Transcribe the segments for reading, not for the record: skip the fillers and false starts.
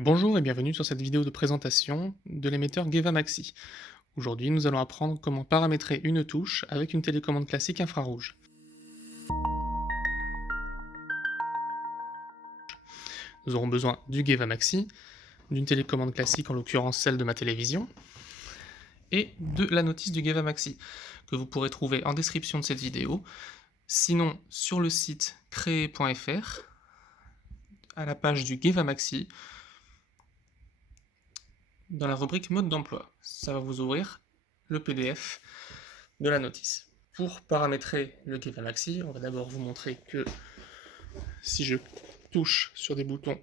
Bonjour et bienvenue sur cette vidéo de présentation de l'émetteur Geva Maxi. Aujourd'hui, nous allons apprendre comment paramétrer une touche avec une télécommande classique infrarouge. Nous aurons besoin du Geva Maxi, d'une télécommande classique, en l'occurrence celle de ma télévision, et de la notice du Geva Maxi, que vous pourrez trouver en description de cette vidéo, sinon sur le site créer.fr, à la page du Geva Maxi, dans la rubrique mode d'emploi. Ça va vous ouvrir le PDF de la notice. Pour paramétrer le Geva Maxi, on va d'abord vous montrer que si je touche sur des boutons,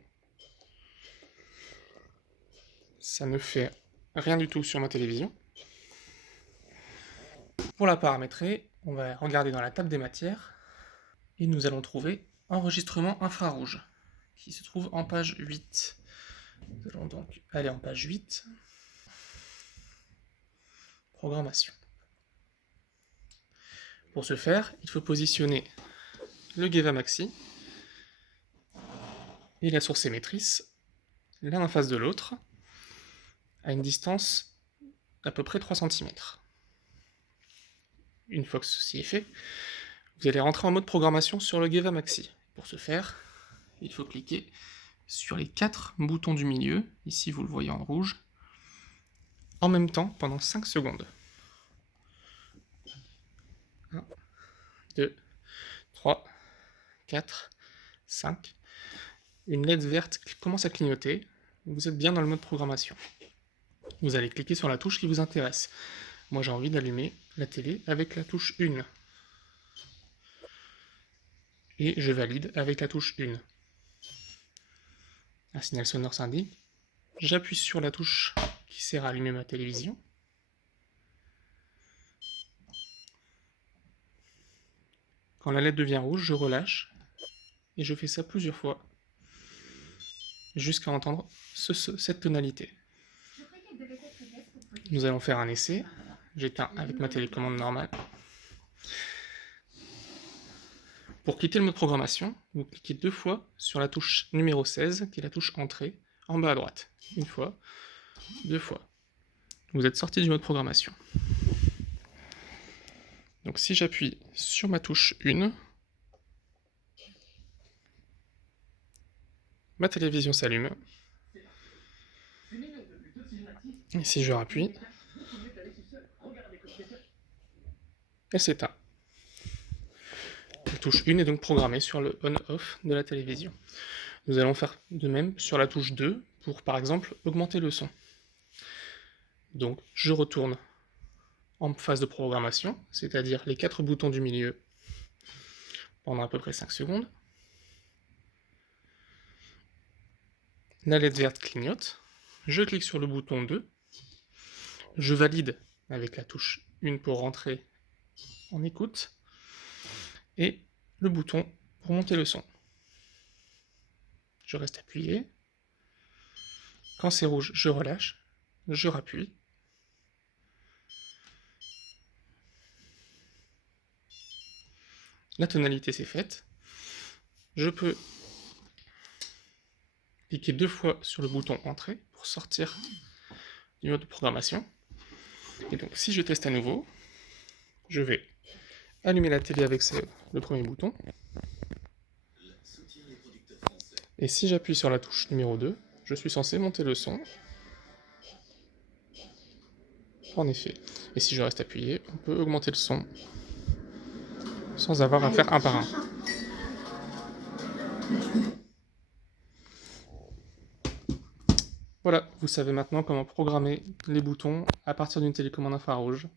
ça ne fait rien du tout sur ma télévision. Pour la paramétrer, on va regarder dans la table des matières et nous allons trouver enregistrement infrarouge qui se trouve en page 8. Nous allons donc aller en page 8, programmation. Pour ce faire, il faut positionner le Geva Maxi et la source émettrice l'un en face de l'autre à une distance d'à peu près 3 cm. Une fois que ceci est fait, vous allez rentrer en mode programmation sur le Geva Maxi. Pour ce faire, il faut cliquer sur les 4 boutons du milieu, ici vous le voyez en rouge, en même temps pendant 5 secondes. 1, 2, 3, 4, 5. Une LED verte commence à clignoter, vous êtes bien dans le mode programmation. Vous allez cliquer sur la touche qui vous intéresse. Moi j'ai envie d'allumer la télé avec la touche 1. Et je valide avec la touche 1. Un signal sonore s'indique. J'appuie sur la touche qui sert à allumer ma télévision. Quand la LED devient rouge, je relâche. Et je fais ça plusieurs fois. Jusqu'à entendre cette tonalité. Nous allons faire un essai. J'éteins avec ma télécommande normale. Pour quitter le mode programmation, vous cliquez 2 fois sur la touche numéro 16, qui est la touche entrée, en bas à droite. 1 fois, 2 fois. Vous êtes sorti du mode programmation. Donc si j'appuie sur ma touche 1, ma télévision s'allume. Et si je rappuie, elle s'éteint. La touche 1 est donc programmée sur le on-off de la télévision. Nous allons faire de même sur la touche 2 pour, par exemple, augmenter le son. Donc, je retourne en phase de programmation, c'est-à-dire les 4 boutons du milieu pendant à peu près 5 secondes. La LED verte clignote. Je clique sur le bouton 2. Je valide avec la touche 1 pour rentrer en écoute. Et le bouton pour monter le son. Je reste appuyé. Quand c'est rouge, je relâche. Je rappuie. La tonalité s'est faite. Je peux cliquer 2 fois sur le bouton Entrée pour sortir du mode de programmation. Et donc si je teste à nouveau, je vais allumer la télé avec le premier bouton. Et si j'appuie sur la touche numéro 2, je suis censé monter le son. En effet. Et si je reste appuyé, on peut augmenter le son sans avoir à faire un par un. Voilà, vous savez maintenant comment programmer les boutons à partir d'une télécommande infrarouge.